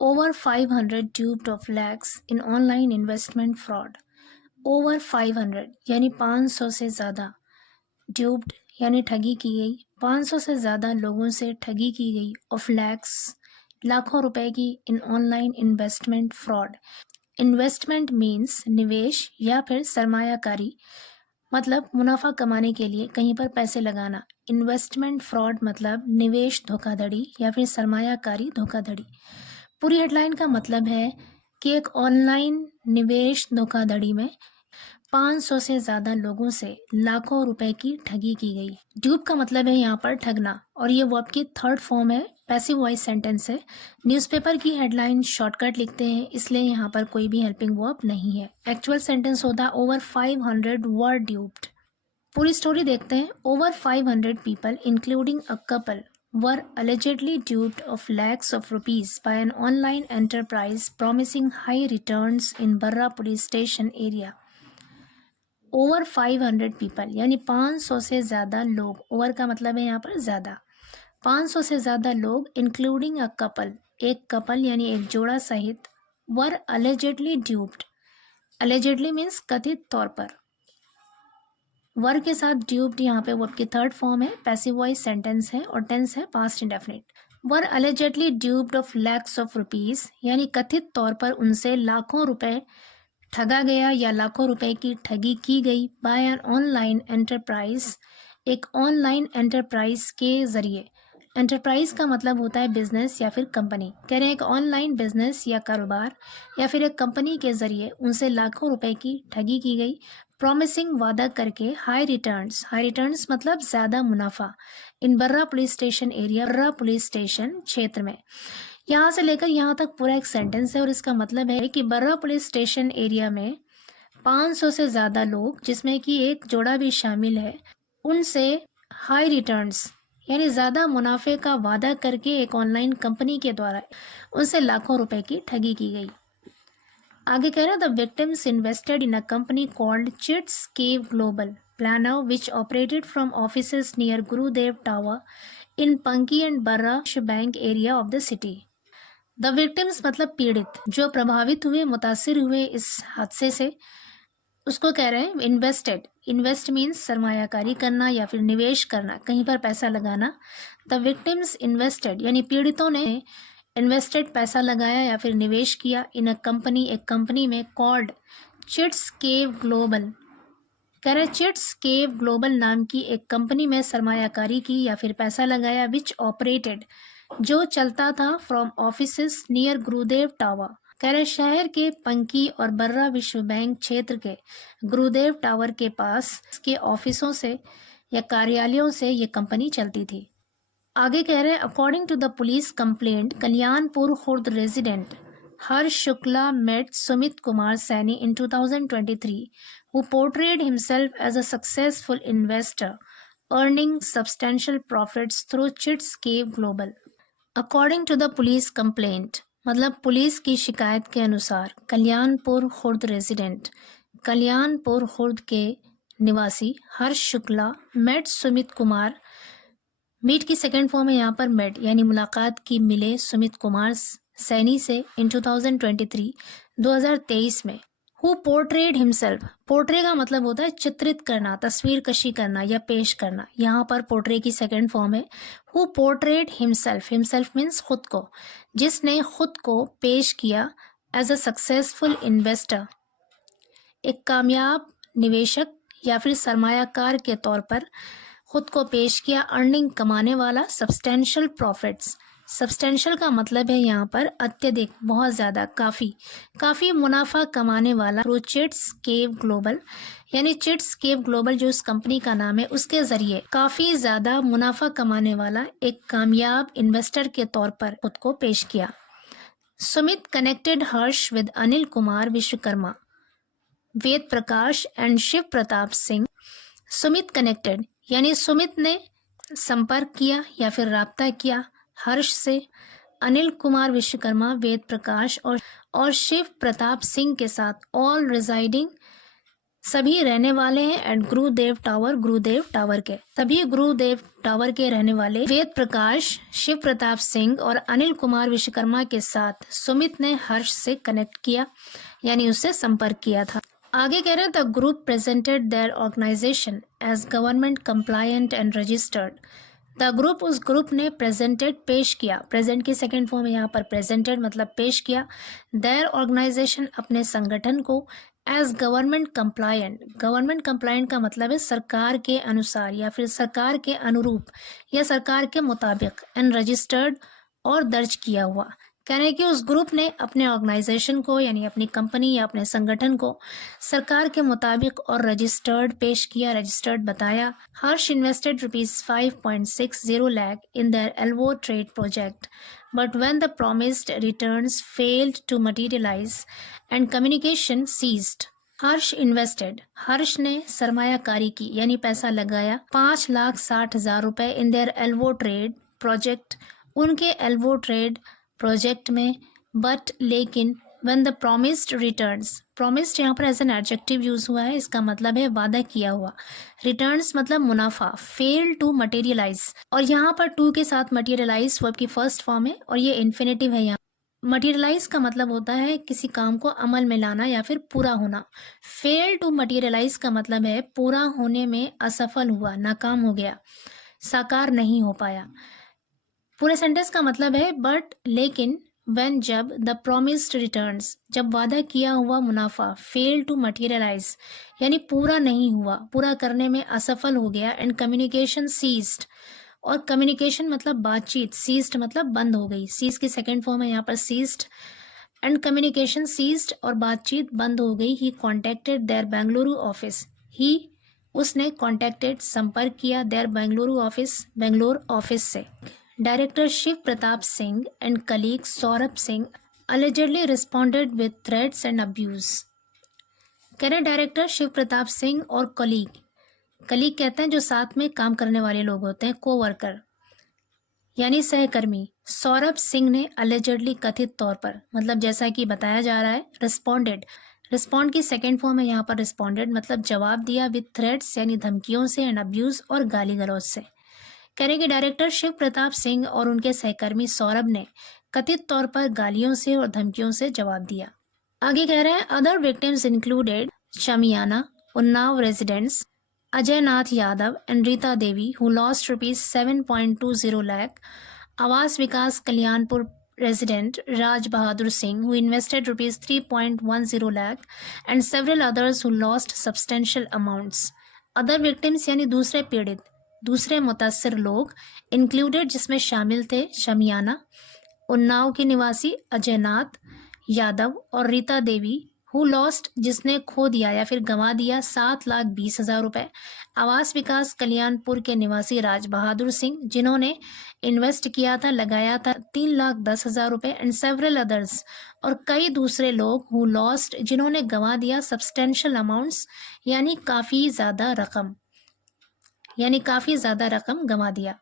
Over 500 duped of lakhs in online investment fraud. Over 500 यानी 500 से ज़्यादा, ड्यूप्ड यानी ठगी की गई, 500 से ज़्यादा लोगों से ठगी की गई, ऑफ लैक्स लाखों रुपए की, in online investment fraud. Investment means निवेश या फिर सरमायाकारी, मतलब मुनाफा कमाने के लिए कहीं पर पैसे लगाना। इन्वेस्टमेंट फ्रॉड मतलब निवेश धोखाधड़ी या फिर सरमायाकारी धोखाधड़ी। पूरी हेडलाइन का मतलब है कि एक ऑनलाइन निवेश धोखाधड़ी में 500 से ज़्यादा लोगों से लाखों रुपए की ठगी की गई। ड्यूप का मतलब है यहाँ पर ठगना, और ये वर्ब की थर्ड फॉर्म है, पैसिव वॉइस सेंटेंस है। न्यूज़पेपर की हेडलाइन शॉर्टकट लिखते हैं, इसलिए यहाँ पर कोई भी हेल्पिंग वर्ब नहीं है। एक्चुअल सेंटेंस होता ओवर 500 वर ड्यूप्ड। पूरी स्टोरी देखते हैं। Over 500 people including a couple were allegedly duped of lakhs of rupees by an online enterprise promising high returns in Barra police station area. Over 500 people यानी 500 से ज़्यादा लोग, ओवर का मतलब है यहाँ पर ज़्यादा, 500 से ज़्यादा लोग इंक्लूडिंग अ कपल, एक कपल यानी एक जोड़ा सहित, वर अलेजेडली ड्यूप्ड। अलेजेडली मीन्स कथित तौर पर, वर के साथ ड्यूप्ड यहाँ पे वर्ब की थर्ड फॉर्म है, पैसिव वॉइस सेंटेंस है और टेंस है past indefinite. Were allegedly ड्यूप्ड of lakhs of rupees यानी कथित तौर पर उनसे लाखों रुपए ठगा गया या लाखों रुपए की ठगी की गई, बाय एन ऑनलाइन एंटरप्राइज, एक ऑनलाइन एंटरप्राइज के जरिए। एंटरप्राइज का मतलब होता है बिजनेस या फिर कंपनी। कह रहे हैं एक ऑनलाइन बिजनेस या कारोबार या फिर एक कंपनी के जरिए उनसे लाखों रुपए की ठगी की गई, प्रॉमिसिंग वादा करके हाई रिटर्न्स, हाई रिटर्न्स मतलब ज़्यादा मुनाफा, इन बर्रा पुलिस स्टेशन एरिया, बर्रा पुलिस स्टेशन क्षेत्र में। यहाँ से लेकर यहाँ तक पूरा एक सेंटेंस है और इसका मतलब है कि बर्रा पुलिस स्टेशन एरिया में 500 से ज़्यादा लोग, जिसमें कि एक जोड़ा भी शामिल है, उनसे हाई रिटर्न्स यानी ज़्यादा मुनाफे का वादा करके एक ऑनलाइन कंपनी के द्वारा उनसे लाखों रुपए की ठगी की गई। आगे कह रहे हैं the victims invested in a company called chits cave global planner which operated from offices near Gurudev tower in Panki and Barra bank area of the city. The victims मतलब पीड़ित, जो प्रभावित हुए, मुतासिर हुए इस हादसे से, उसको कह रहे हैं इन्वेस्टेड। इन्वेस्ट मीन्स सरमायाकारी करना या फिर निवेश करना, कहीं पर पैसा लगाना। द विक्टिम्स इन्वेस्टेड यानी पीड़ितों ने इन्वेस्टेड पैसा लगाया या फिर निवेश किया, इन अ कंपनी एक कंपनी में, कॉल्ड चिट्स केव ग्लोबल। कह रहे चिट्स केव ग्लोबल नाम की एक कंपनी में सरमायाकारी की या फिर पैसा लगाया, विच ऑपरेटेड जो चलता था, from offices near Gurudev tower. कह रहे शहर के पंकी और बर्रा विश्व बैंक क्षेत्र के गुरुदेव टावर के पास के ऑफिसों से या कार्यालयों से ये कंपनी चलती थी। आगे कह रहे हैं according to the police complaint, Kalyanpur Khurd resident Harsh Shukla met Sumit Kumar Saini in 2023 who portrayed himself as a successful investor earning substantial profits through Chits Cave Global. According to the police complaint मतलब पुलिस की शिकायत के अनुसार, कल्याणपुर खुर्द रेजिडेंट, कल्याणपुर खुर्द के निवासी हर्ष शुक्ला met सुमित कुमार, मीट की second form है यहाँ पर मेट यानी मुलाकात की, मिले सुमित कुमार सैनी से इन 2023 में। हु पोर्ट्रेड हिमसेल्फ, पोर्ट्रे का मतलब होता है चित्रित करना, तस्वीर कशी करना या पेश करना, यहाँ पर पोर्ट्रे की सेकेंड फॉर्म है। Who portrayed himself, himself means खुद को, जिसने खुद को पेश किया एज अ सक्सेसफुल इन्वेस्टर, एक कामयाब निवेशक या फिर सरमायाकार के तौर पर खुद को पेश किया, अर्निंग कमाने वाला, सब्सटेंशियल प्रॉफिट्स, सब्सटेंशियल का मतलब है यहाँ पर अत्यधिक, बहुत ज़्यादा, काफ़ी, काफ़ी मुनाफा कमाने वाला, थ्रू चिट्स केव ग्लोबल यानी चिट्स केव ग्लोबल जो उस कंपनी का नाम है, उसके ज़रिए काफ़ी ज़्यादा मुनाफा कमाने वाला एक कामयाब इन्वेस्टर के तौर पर खुद को पेश किया। Sumit connected Harsh with Anil Kumar Vishwakarma, Ved Prakash and Shiv Pratap Singh. Sumit connected यानी सुमित ने संपर्क किया या फिर राब्ता किया हर्ष से, अनिल कुमार विश्वकर्मा, वेद प्रकाश और शिव प्रताप सिंह के साथ, ऑल रिजाइडिंग सभी रहने वाले हैं एट गुरुदेव टावर के। सभी गुरुदेव टावर के रहने वाले वेद प्रकाश, शिव प्रताप सिंह और अनिल कुमार विश्वकर्मा के साथ सुमित ने हर्ष से कनेक्ट किया, यानी उससे संपर्क किया था। आगे कह रहे हैं the group presented their organisation as government compliant and registered. The group, उस ग्रुप ने प्रेजेंटेड, पेश किया, प्रेजेंट की सेकेंड फॉर्म है यहाँ पर प्रेजेंटेड मतलब पेश किया, देयर ऑर्गेनाइजेशन अपने संगठन को, एज गवर्नमेंट कंप्लायंट का मतलब है सरकार के अनुसार या फिर सरकार के अनुरूप या सरकार के मुताबिक, एंड रजिस्टर्ड और दर्ज किया हुआ। कह रहे हैं कि उस ग्रुप ने अपने ऑर्गेनाइजेशन को यानी अपनी कंपनी या अपने संगठन को सरकार के मुताबिक और रजिस्टर्ड पेश किया, रजिस्टर्ड बताया। Harsh invested ₹5.60 lakh in their Elvo trade project, but when the promised returns failed to materialize and communication ceased, Harsh invested, Harsh ने सरमायाकारी की यानी पैसा लगाया ₹5,60,000 in their Elvo trade project, उनके एल्वो ट्रेड प्रोजेक्ट में, बट लेकिन when the promised returns, promised यहाँ पर एज एन एडजेक्टिव यूज हुआ है, इसका मतलब है वादा किया हुआ, रिटर्न्स मतलब मुनाफा, फेल टू मटेरियलाइज, और यहाँ पर टू के साथ मटेरियलाइज वर्ब की फर्स्ट फॉर्म है और ये इन्फिनेटिव है। यहाँ मटेरियलाइज का मतलब होता है किसी काम को अमल में लाना या फिर पूरा होना। फेल टू मटेरियलाइज का मतलब है पूरा होने में असफल हुआ, नाकाम हो गया, साकार नहीं हो पाया। पूरे सेंटेंस का मतलब है बट लेकिन, when जब, द promised returns जब वादा किया हुआ मुनाफा, fail to materialize यानी पूरा नहीं हुआ, पूरा करने में असफल हो गया, एंड communication ceased, और communication मतलब बातचीत, ceased मतलब बंद हो गई, cease की सेकेंड फॉर्म है यहाँ पर ceased, एंड communication ceased और बातचीत बंद हो गई। he contacted their Bengaluru office, he उसने contacted संपर्क किया their Bengaluru office, Bangalore office से। Director Shiv Pratap Singh and colleague Saurabh Singh allegedly responded with threats and abuse. कह रहे डायरेक्टर शिव प्रताप सिंह और कलीग कहते हैं जो साथ में काम करने वाले लोग होते हैं, कोवर्कर यानी सहकर्मी, सौरभ सिंह ने अलेजेडली कथित तौर पर, मतलब जैसा कि बताया जा रहा है, रिस्पॉन्ड की सेकेंड फॉर्म है यहाँ पर रिस्पॉन्डेड मतलब जवाब दिया, विद थ्रेट्स यानी धमकियों से, एंड अब्यूज और गाली गलौज से। कह रहे कि डायरेक्टर शिव प्रताप सिंह और उनके सहकर्मी सौरभ ने कथित तौर पर गालियों से और धमकियों से जवाब दिया। आगे कह रहे हैं other victims included Shamiana, Unnao residents, Ajay Nath Yadav and Rita Devi who lost ₹7.20 lakh, Awas Vikas Kalyanpur resident Raj Bahadur Singh who invested ₹3.10 lakh and several others who lost substantial amounts. Other victims यानी दूसरे पीड़ित, दूसरे मुतासिर लोग, इंक्लूडेड जिसमें शामिल थे शमियाना, उन्नाव के निवासी अजय नाथ यादव और रीता देवी, हु लॉस्ट जिसने खो दिया या फिर गंवा दिया ₹7,20,000, आवास विकास कल्याणपुर के निवासी राज बहादुर सिंह जिन्होंने इन्वेस्ट किया था, लगाया था ₹3,10,000, एंड सेवरल अदर्स और कई दूसरे लोग, हु लॉस्ट जिन्होंने गंवा दिया, सब्सटेंशियल अमाउंट्स यानी काफ़ी ज़्यादा रकम गंवा दिया।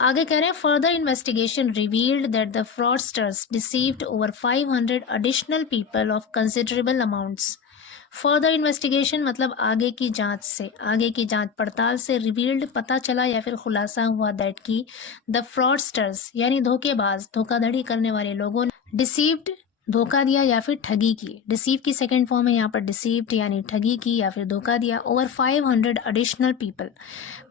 आगे कह रहे हैं further investigation revealed that the fraudsters deceived over 500 additional people of considerable amounts. Further investigation मतलब आगे की जांच पड़ताल से रिवील्ड पता चला या फिर खुलासा हुआ दैट की द फ्रॉडस्टर्स यानी धोखेबाज, धोखाधड़ी करने वाले लोगों ने डिसीव्ड धोखा दिया या फिर ठगी की। डिसीव की सेकेंड फॉर्म है यहाँ पर डिसीव्ड यानी ठगी की या फिर धोखा दिया। ओवर 500 एडिशनल पीपल,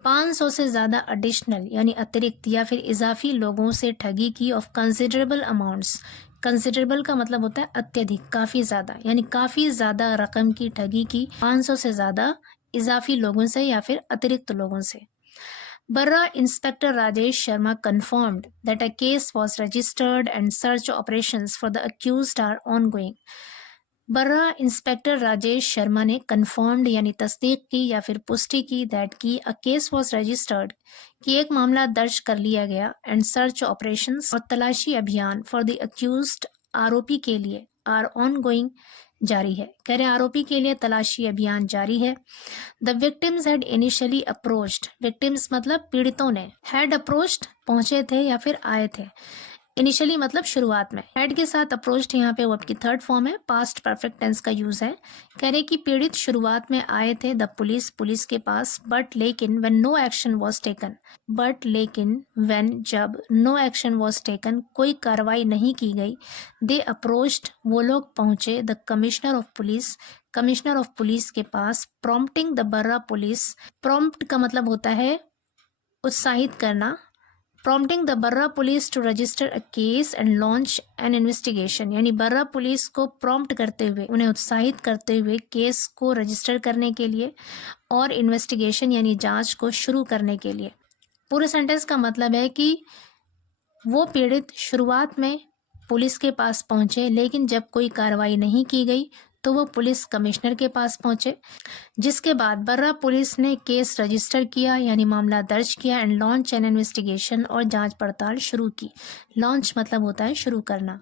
500 से ज़्यादा एडिशनल यानी अतिरिक्त या फिर इजाफी लोगों से ठगी की ऑफ कंसिडरेबल अमाउंट्स। कंसिडरेबल का मतलब होता है अत्यधिक, काफ़ी ज़्यादा, यानी काफ़ी ज़्यादा रकम की ठगी की 500 से ज़्यादा इजाफी लोगों से या फिर अतिरिक्त लोगों से। Barra Inspector Rajesh Sharma confirmed that a case was registered and search operations for the accused are ongoing. Barra inspector Rajesh Sharma ने कन्फर्म्ड यानी तस्दीक की या फिर पुष्टि की दैट की अ केस वॉज रजिस्टर्ड कि एक मामला दर्ज कर लिया गया, एंड सर्च ऑपरेशंस और तलाशी अभियान फॉर द अक्यूज्ड आरोपी के लिए आर ऑन गोइंग जारी है। कह रहे आरोपी के लिए तलाशी अभियान जारी है। The victims had initially approached, victims मतलब पीड़ितों ने, हैड अप्रोच्ड पहुंचे थे या फिर आए थे, इनिशियली मतलब शुरुआत में। हैड के साथ अप्रोच्ड यहाँ पे वर्ब की थर्ड फॉर्म है, पास्ट परफेक्ट टेंस का यूज है। कह रहे कि पीड़ित शुरुआत में आए थे द पुलिस के पास, बट लेकिन when no action was taken, but लेकिन व्हेन जब नो एक्शन वाज टेकन कोई कार्रवाई नहीं की गई, दे अप्रोच्ड वो लोग पहुंचे द कमिश्नर ऑफ पुलिस के पास, prompting the Barra police. Prompt का मतलब होता है उत्साहित करना। Prompting the Barra police to register a case and launch an investigation, यानी बर्रा पुलिस को प्रॉम्प्ट करते हुए, उन्हें उत्साहित करते हुए केस को रजिस्टर करने के लिए और इन्वेस्टिगेशन यानी जांच को शुरू करने के लिए। पूरे सेंटेंस का मतलब है कि वो पीड़ित शुरुआत में पुलिस के पास पहुंचे, लेकिन जब कोई कार्रवाई नहीं की गई तो वो पुलिस कमिश्नर के पास पहुंचे, जिसके बाद बर्रा पुलिस ने केस रजिस्टर किया यानी मामला दर्ज किया एंड लॉन्च एन इन्वेस्टिगेशन और जांच पड़ताल शुरू की। लॉन्च मतलब होता है शुरू करना।